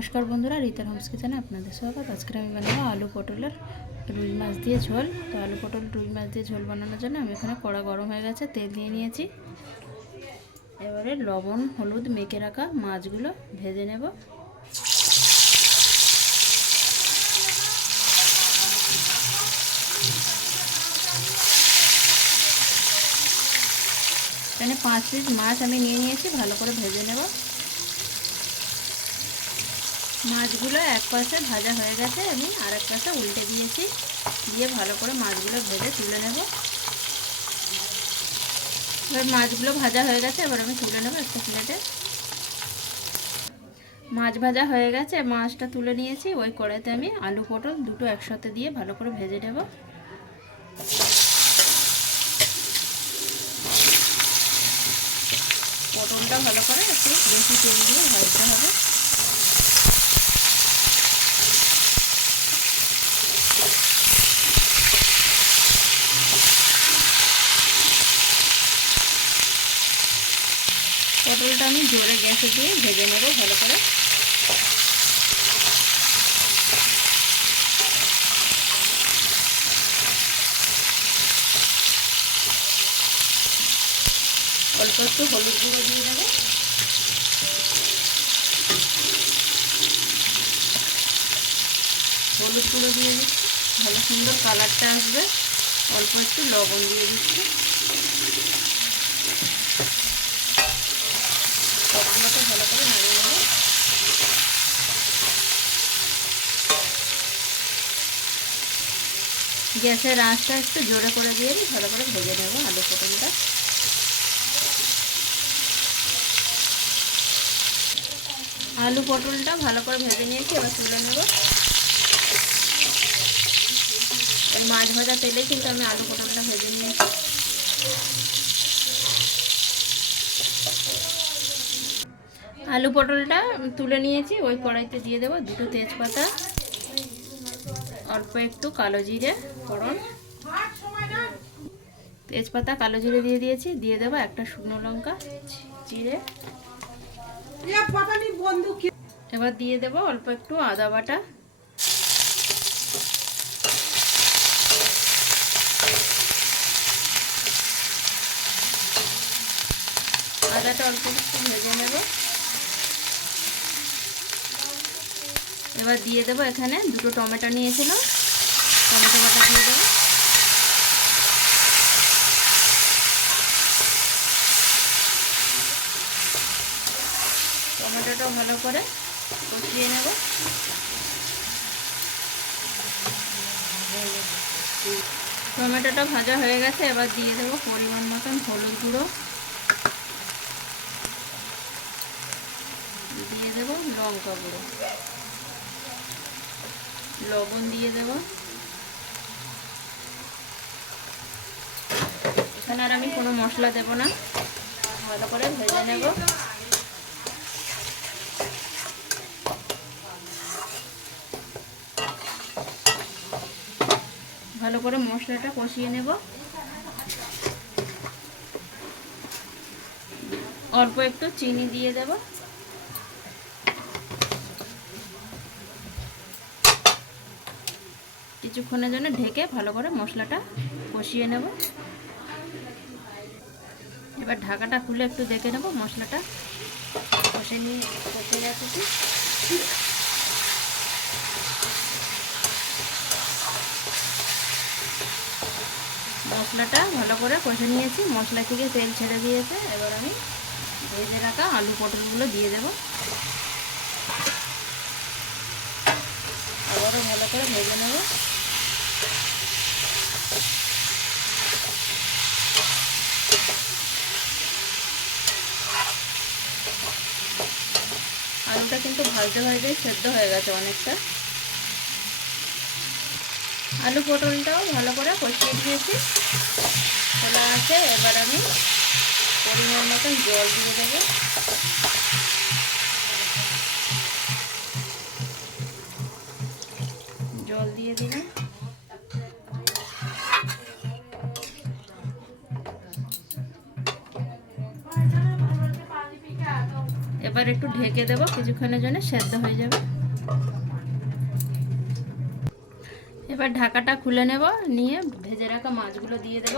নমস্কার বন্ধুরা, রিতার হোমস কিচেনে আপনাদের স্বাগত। আজকে আমি বানাবো আলু পটলের রুই মাছ দিয়ে ঝোল। তো আলু পটল রুই মাছ দিয়ে ঝোল বানানোর জন্য আমি এখানে কড়া গরম হয়ে গেছে, তেল দিয়ে নিয়েছি। এবারে লবণ হলুদ মেখে রাখা মাছগুলো ভেজে নেব। এখানে 5 পিস মাছ আমি নিয়ে নিয়েছি, ভালো করে ভেজে নেব। মাছগুলো এক পাশে ভাজা হয়ে গেছে, আমি আর এক পাশে উল্টে দিয়েছি, দিয়ে ভালো করে মাছগুলো ভেজে তুলে নেব। এবার মাছগুলো ভাজা হয়ে গেছে, এবার আমি তুলে নেব একটা প্লেটে। মাছ ভাজা হয়ে গেছে, মাছটা তুলে নিয়েছি। ওই কড়াইতে আমি আলু পটল দুটো একসাথে দিয়ে ভালো করে ভেজে নেব। পটলটা ভালো করে একটু বেশি তেল দিয়ে ভাজতে হবে। পটলটা আমি জোরে গ্যাসে দিয়ে ভেজে নেব ভালো করে। অল্প একটু হলুদ গুঁড়ো দিয়ে দেবো। হলুদ গুঁড়ো দিয়ে দিচ্ছি, ভালো সুন্দর কালারটা আসবে। অল্প একটু লবণ দিয়ে দিচ্ছি। লবণটাকে ভালো করে নাড়িয়ে নেব। গ্যাসের আঁচটা একটু জোরে করে দিয়ে ভালো করে ভেজে নেব আলু পটলটা। আলু পটলটা ভালো করে ভেজে নিয়েছি, এবার তুলে নেব। ওই মাছ ভাজা তেলেই কিন্তু আমি আলু পটলটা ভেজে নিয়েছি। আলু পটলটা তুলে নিয়েছি, ওই কড়াইতে দিয়ে দেবো দুটো তেজপাতা, অল্প একটু কালো জিরে ফোড়ন। তেজপাতা কালো জিরে দিয়ে দিয়েছি, দিয়ে দেবো একটা শুকনো লঙ্কা চিড়ে। এবার দিয়ে দেবো অল্প একটু আদা বাটা। আদাটা অল্প একটু ভেজে নেব। এবার দিয়ে দেবো এখানে দুটো টমেটো নিয়েছিলাম, টমেটো বাটা দিয়ে দেবো। টমেটোটা ভালো করে কষিয়ে নেব। টমেটোটা ভাজা হয়ে গেছে, এবার দিয়ে দেবো পরিমাণ মতন হলুদ গুঁড়ো, দিয়ে দেবো লঙ্কা গুঁড়ো, লবণ দিয়ে দেবো। এখানে আর আমি কোনো মশলা দেব না, ভালো করে ভেজে নেব। ভালো করে মশলাটা কষিয়ে নেব। অল্প একটু চিনি দিয়ে দেব। কিছুক্ষণের জন্য ঢেকে ভালো করে মশলাটা কষিয়ে নেব। এবার ঢাকাটা খুলে একটু দেখে নেব মশলাটা কষে গেছে। মশলাটা ভালো করে কষে নিয়েছি, মশলা থেকে তেল ছেড়ে দিয়েছে। এবার আমি ভেজে রাখা আলু পটলগুলো দিয়ে দেব। আবারও ভালো করে ভেজে নেব। আলুটা কিন্তু ভাজতে ভাজতেই সেদ্ধ হয়ে গেছে অনেকটা। আলু পটলটাও ভালো করে কষিয়ে দিয়েছি, খোলা আছে। এবার আমি পরিমাণ মতন জল দিয়ে দেবো। জল দিয়ে দিলাম। এবার একটু ঢেকে দেবো, কিছুক্ষণের জন্য সেদ্ধ হয়ে যাবে। এবার ঢাকাটা খুলে নেব, নিয়ে ভেজে রাখা মাছগুলো দিয়ে দেব।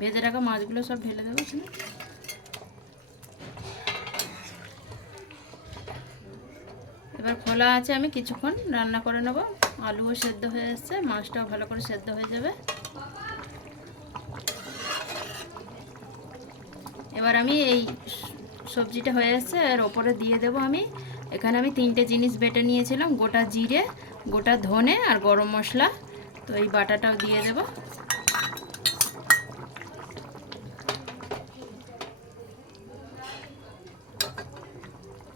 ভেজে রাখা মাছগুলো সব ঢেলে দেবো। এবার খোলা আছে, আমি কিছুক্ষণ রান্না করে নেব। আলুও সেদ্ধ হয়ে এসছে, মাছটাও ভালো করে সেদ্ধ হয়ে যাবে। এবার আমি এই সবজিটা হয়ে এসছে, এর ওপরে দিয়ে দেব আমি। এখানে আমি 3টে জিনিস বেটে নিয়েছিলাম, গোটা জিরে, গোটা ধনে আর গরম মশলা। তো এই বাটাটাও দিয়ে দেব।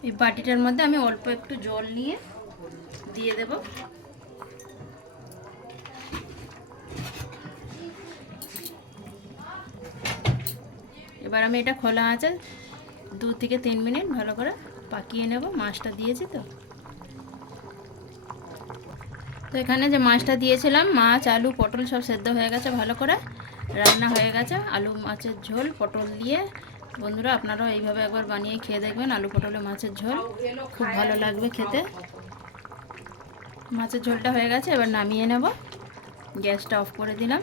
এই বাটিটার মধ্যে আমি অল্প একটু জল নিয়ে দিয়ে দেব। এবার আমি এটা খোলা আছে 2 থেকে 3 মিনিট ভালো করে পাকিয়ে নেব। মাছটা দিয়েছি তো এখানে যে মাছটা দিয়েছিলাম, মাছ আলু পটল সব সেদ্ধ হয়ে গেছে, ভালো করে রান্না হয়ে গেছে। আলু মাছের ঝোল পটল দিয়ে। বন্ধুরা আপনারাও এইভাবে একবার বানিয়ে খেয়ে দেখবেন, আলু পটলে মাছের ঝোল খুব ভালো লাগবে খেতে। মাছের ঝোলটা হয়ে গেছে, এবার নামিয়ে নেব। গ্যাসটা অফ করে দিলাম।